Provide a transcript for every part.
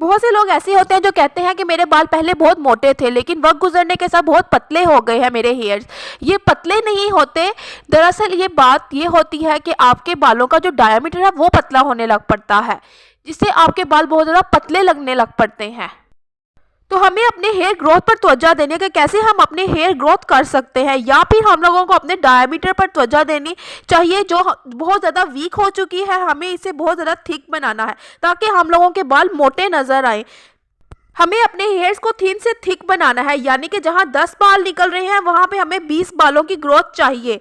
बहुत से लोग ऐसे होते हैं जो कहते हैं कि मेरे बाल पहले बहुत मोटे थे लेकिन वक्त गुजरने के साथ बहुत पतले हो गए हैं मेरे हेयर्स। ये पतले नहीं होते। दरअसल ये बात ये होती है कि आपके बालों का जो डायमीटर है वो पतला होने लग पड़ता है, जिससे आपके बाल बहुत ज़्यादा पतले लगने लग पड़ते हैं। तो हमें अपने हेयर ग्रोथ पर त्वचा देने के कैसे हम अपने हेयर ग्रोथ कर सकते हैं, या फिर हम लोगों को अपने डायमीटर पर त्वचा देनी चाहिए जो बहुत ज़्यादा वीक हो चुकी है, हमें इसे बहुत ज़्यादा थिक बनाना है ताकि हम लोगों के बाल मोटे नज़र आए। हमें अपने हेयर्स को थिन से थिक बनाना है, यानी कि जहाँ 10 बाल निकल रहे हैं वहाँ पे हमें 20 बालों की ग्रोथ चाहिए।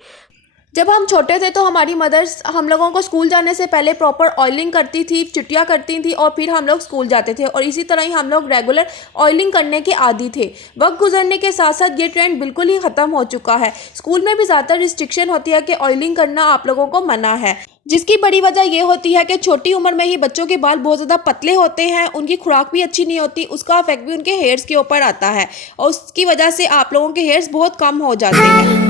जब हम छोटे थे तो हमारी मदर्स हम लोगों को स्कूल जाने से पहले प्रॉपर ऑयलिंग करती थी, चुटिया करती थी और फिर हम लोग स्कूल जाते थे, और इसी तरह ही हम लोग रेगुलर ऑयलिंग करने के आदी थे। वक्त गुजरने के साथ साथ ये ट्रेंड बिल्कुल ही ख़त्म हो चुका है। स्कूल में भी ज़्यादा रिस्ट्रिक्शन होती है कि ऑयलिंग करना आप लोगों को मना है, जिसकी बड़ी वजह ये होती है कि छोटी उम्र में ही बच्चों के बाल बहुत ज़्यादा पतले होते हैं, उनकी खुराक भी अच्छी नहीं होती, उसका इफेक्ट भी उनके हेयर्स के ऊपर आता है और उसकी वजह से आप लोगों के हेयर्स बहुत कम हो जाते हैं।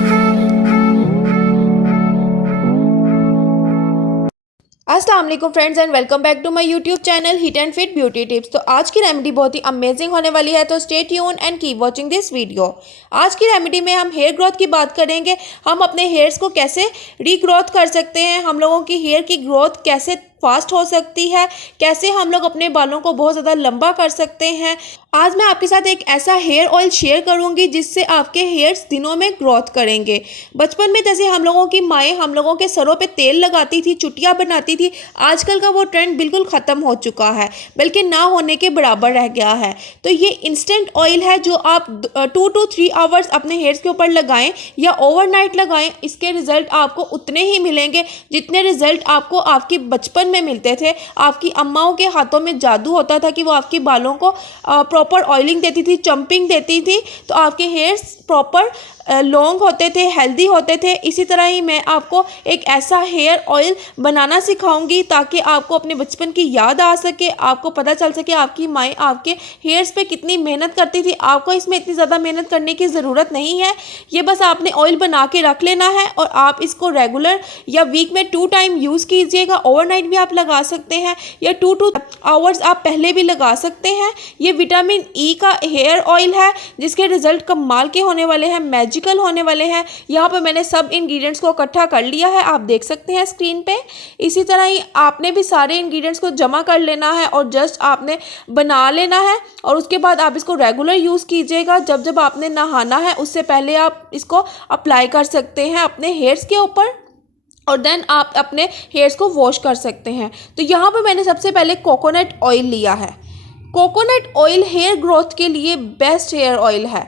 अस्सलाम वालेकुम friends and welcome back to my YouTube channel hit and fit beauty tips. तो आज की रेमेडी बहुत ही अमेजिंग होने वाली है, तो stay tune and keep watching this video. आज की रेमेडी में हम हेयर ग्रोथ की बात करेंगे। हम अपने हेयर्स को कैसे रीग्रोथ कर सकते हैं, हम लोगों की हेयर की ग्रोथ कैसे फास्ट हो सकती है, कैसे हम लोग अपने बालों को बहुत ज़्यादा लंबा कर सकते हैं। आज मैं आपके साथ एक ऐसा हेयर ऑयल शेयर करूंगी जिससे आपके हेयर्स दिनों में ग्रोथ करेंगे। बचपन में जैसे हम लोगों की माएँ हम लोगों के सरों पे तेल लगाती थी, चुटिया बनाती थी, आजकल का वो ट्रेंड बिल्कुल ख़त्म हो चुका है, बल्कि ना होने के बराबर रह गया है। तो ये इंस्टेंट ऑयल है जो आप 2 to 3 आवर्स अपने हेयर्स के ऊपर लगाएं या ओवरनाइट लगाएं, इसके रिजल्ट आपको उतने ही मिलेंगे जितने रिजल्ट आपको आपकी बचपन में मिलते थे। आपकी अम्माओं के हाथों में जादू होता था कि वो आपके बालों को प्रॉपर ऑयलिंग देती थी, चंपिंग देती थी, तो आपके हेयर्स प्रॉपर लॉन्ग होते थे, हेल्दी होते थे। इसी तरह ही मैं आपको एक ऐसा हेयर ऑयल बनाना सिखाऊंगी ताकि आपको अपने बचपन की याद आ सके, आपको पता चल सके आपकी माएँ आपके हेयर्स पे कितनी मेहनत करती थी। आपको इसमें इतनी ज़्यादा मेहनत करने की ज़रूरत नहीं है, ये बस आपने ऑयल बना के रख लेना है और आप इसको रेगुलर या वीक में 2 टाइम यूज़ कीजिएगा। ओवरनाइट भी आप लगा सकते हैं या 2 to 3 आवर्स आप पहले भी लगा सकते हैं। ये विटामिन ई का हेयर ऑयल है जिसके रिजल्ट कमाल के होने वाले हैं, मैजिकल होने वाले हैं। यहाँ पे मैंने सब इंग्रेडिएंट्स को इकट्ठा कर लिया है, आप देख सकते हैं स्क्रीन पे। इसी तरह ही आपने भी सारे इंग्रेडिएंट्स को जमा कर लेना है और जस्ट आपने बना लेना है और उसके बाद आप इसको रेगुलर यूज़ कीजिएगा। जब जब आपने नहाना है उससे पहले आप इसको अप्लाई कर सकते हैं अपने हेयर्स के ऊपर और देन आप अपने हेयर्स को वॉश कर सकते हैं। तो यहाँ पे मैंने सबसे पहले कोकोनट ऑयल लिया है। कोकोनट ऑयल हेयर ग्रोथ के लिए बेस्ट हेयर ऑयल है।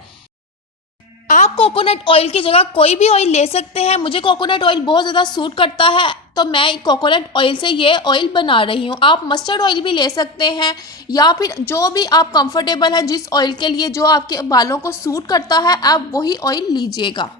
आप कोकोनट ऑयल की जगह कोई भी ऑयल ले सकते हैं। मुझे कोकोनट ऑयल बहुत ज़्यादा सूट करता है तो मैं कोकोनट ऑयल से ये ऑयल बना रही हूँ। आप मस्टर्ड ऑयल भी ले सकते हैं या फिर जो भी आप कंफर्टेबल है, जिस ऑयल के लिए जो आपके बालों को सूट करता है आप वही ऑयल लीजिएगा।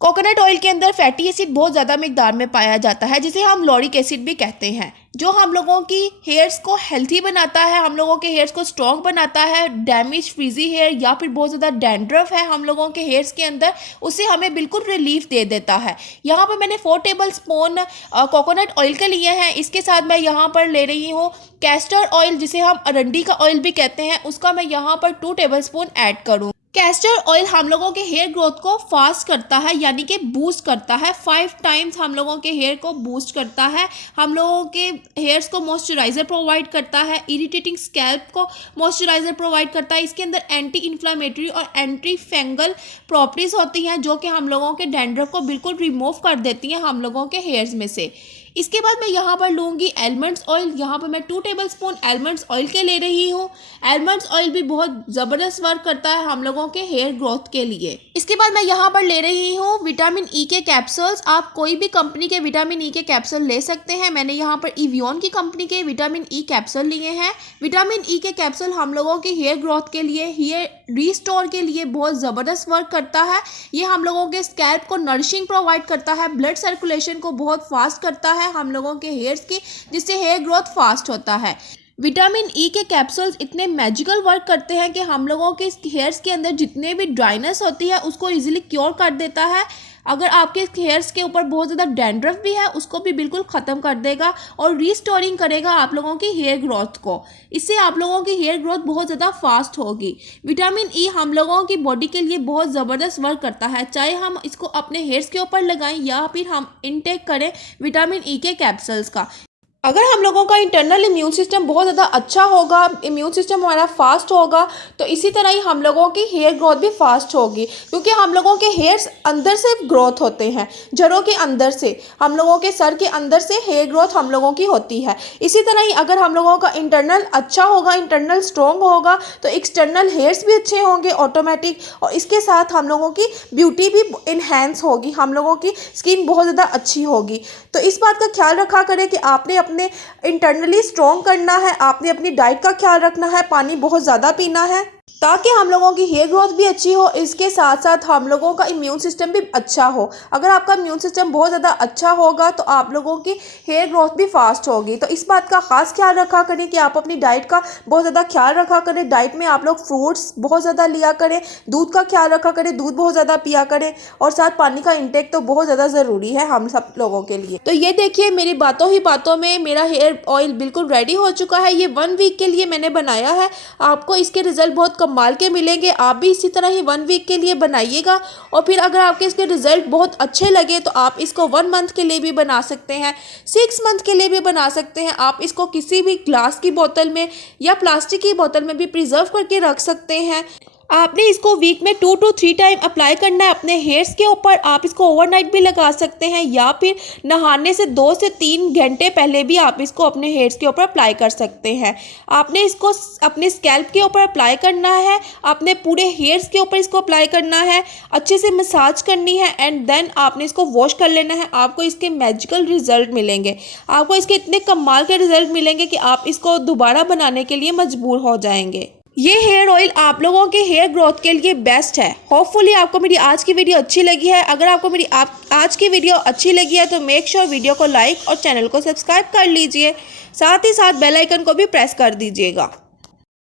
कोकोनट ऑयल के अंदर फैटी एसिड बहुत ज़्यादा मिकदार में पाया जाता है जिसे हम लॉरिक एसिड भी कहते हैं, जो हम लोगों की हेयर्स को हेल्थी बनाता है, हम लोगों के हेयर्स को स्ट्रॉन्ग बनाता है। डैमेज फ्रीजी हेयर या फिर बहुत ज़्यादा डैंड्रफ है हम लोगों के हेयर्स के अंदर, उसे हमें बिल्कुल रिलीफ दे देता है। यहाँ पर मैंने 4 टेबल स्पून कोकोनट ऑयल के लिए हैं। इसके साथ मैं यहाँ पर ले रही हूँ कैस्टर ऑयल जिसे हम अरंडी का ऑयल भी कहते हैं, उसका मैं यहाँ पर 2 टेबल स्पून ऐड करूँ। कैस्टर ऑयल हम लोगों के हेयर ग्रोथ को फास्ट करता है, यानी कि बूस्ट करता है। 5 टाइम्स हम लोगों के हेयर को बूस्ट करता है, हम लोगों के हेयर्स को मॉइस्चराइज़र प्रोवाइड करता है, इरिटेटिंग स्कैल्प को मॉइस्चराइज़र प्रोवाइड करता है। इसके अंदर एंटी इन्फ्लामेटरी और एंटी फंगल प्रॉपर्टीज़ होती हैं जो कि हम लोगों के डैंड्रफ को बिल्कुल रिमूव कर देती हैं हम लोगों के हेयर्स में से। इसके बाद मैं यहाँ पर लूँगी एलमंड्स ऑयल। यहाँ पर मैं 2 टेबल स्पून एलमंड्स ऑयल के ले रही हूँ। एलमंड्स ऑयल भी बहुत ज़बरदस्त वर्क करता है हम लोगों के हेयर ग्रोथ के लिए। इसके बाद मैं यहाँ पर ले रही हूँ विटामिन ई के कैप्सूल्स। आप कोई भी कंपनी के विटामिन ई के कैप्सूल ले सकते हैं। मैंने यहाँ पर इवियन की कंपनी के विटामिन ई कैप्सूल लिए हैं। विटामिन ई के कैप्सूल हम लोगों के हेयर ग्रोथ के लिए, हेयर रिस्टोर के लिए बहुत ज़बरदस्त वर्क करता है। ये हम लोगों के स्कैल्प को नरिशिंग प्रोवाइड करता है, ब्लड सर्कुलेशन को बहुत फास्ट करता है हम लोगों के हेयर्स की, जिससे हेयर ग्रोथ फास्ट होता है। विटामिन ई के कैप्सूल्स इतने मैजिकल वर्क करते हैं कि हम लोगों के हेयर्स के अंदर जितने भी ड्राइनेस होती है उसको इजीली क्योर कर देता है। अगर आपके हेयर्स के ऊपर बहुत ज़्यादा डैंड्रफ भी है उसको भी बिल्कुल ख़त्म कर देगा और रीस्टोरिंग करेगा आप लोगों की हेयर ग्रोथ को। इससे आप लोगों की हेयर ग्रोथ बहुत ज़्यादा फास्ट होगी। विटामिन ई हम लोगों की बॉडी के लिए बहुत ज़बरदस्त वर्क करता है, चाहे हम इसको अपने हेयर्स के ऊपर लगाएं या फिर हम इनटेक करें विटामिन ई के कैप्सूल्स का। अगर हम लोगों का इंटरनल इम्यून सिस्टम बहुत ज़्यादा अच्छा होगा, इम्यून सिस्टम हमारा फास्ट होगा, तो इसी तरह ही हम लोगों की हेयर ग्रोथ भी फास्ट होगी, क्योंकि हम लोगों के हेयर्स अंदर से ग्रोथ होते हैं, जड़ों के अंदर से, हम लोगों के सर के अंदर से हेयर ग्रोथ हम लोगों की होती है। इसी तरह ही अगर हम लोगों का इंटरनल अच्छा होगा, इंटरनल स्ट्रॉन्ग होगा, तो एक्सटर्नल हेयर्स भी अच्छे होंगे ऑटोमेटिक, और इसके साथ हम लोगों की ब्यूटी भी इन्हेंस होगी, हम लोगों की स्किन बहुत ज़्यादा अच्छी होगी। तो इस बात का ख्याल रखा करें कि आपने अपने इंटरनली स्ट्रॉन्ग करना है, आपने अपनी डाइट का ख्याल रखना है, पानी बहुत ज़्यादा पीना है ताकि हम लोगों की हेयर ग्रोथ भी अच्छी हो, इसके साथ साथ हम लोगों का इम्यून सिस्टम भी अच्छा हो। अगर आपका इम्यून सिस्टम बहुत ज़्यादा अच्छा होगा तो आप लोगों की हेयर ग्रोथ भी फास्ट होगी। तो इस बात का ख़ास ख्याल रखा करें कि आप अपनी डाइट का बहुत ज़्यादा ख्याल रखा करें। डाइट में आप लोग फ्रूट्स बहुत ज़्यादा लिया करें, दूध का ख्याल रखा करें, दूध बहुत ज़्यादा पिया करें, और साथ पानी का इंटेक तो बहुत ज़्यादा ज़रूरी है हम सब लोगों के लिए। तो ये देखिए मेरी बातों ही बातों में मेरा हेयर ऑयल बिल्कुल रेडी हो चुका है। ये 1 वीक के लिए मैंने बनाया है, आपको इसके रिजल्ट बहुत कमाल के मिलेंगे। आप भी इसी तरह ही 1 वीक के लिए बनाइएगा, और फिर अगर आपके इसके रिजल्ट बहुत अच्छे लगे तो आप इसको 1 मंथ के लिए भी बना सकते हैं, 6 मंथ के लिए भी बना सकते हैं। आप इसको किसी भी ग्लास की बोतल में या प्लास्टिक की बोतल में भी प्रिजर्व करके रख सकते हैं। आपने इसको वीक में 2 to 3 टाइम अप्लाई करना है अपने हेयर्स के ऊपर। आप इसको ओवरनाइट भी लगा सकते हैं या फिर नहाने से 2 से 3 घंटे पहले भी आप इसको अपने हेयर्स के ऊपर अप्लाई कर सकते हैं। आपने इसको अपने स्कैल्प के ऊपर अप्लाई करना है, अपने पूरे हेयर्स के ऊपर इसको अप्लाई करना है, अच्छे से मसाज करनी है, एंड देन आपने इसको वॉश कर लेना है। आपको इसके मैजिकल रिजल्ट मिलेंगे, आपको इसके इतने कमाल के रिजल्ट मिलेंगे कि आप इसको दोबारा बनाने के लिए मजबूर हो जाएंगे। ये हेयर ऑयल आप लोगों के हेयर ग्रोथ के लिए बेस्ट है। होपफुली आपको मेरी आज की वीडियो अच्छी लगी है। अगर आपको मेरी आज की वीडियो अच्छी लगी है तो मेक श्योर वीडियो को लाइक और चैनल को सब्सक्राइब कर लीजिए, साथ ही साथ बेल आइकन को भी प्रेस कर दीजिएगा।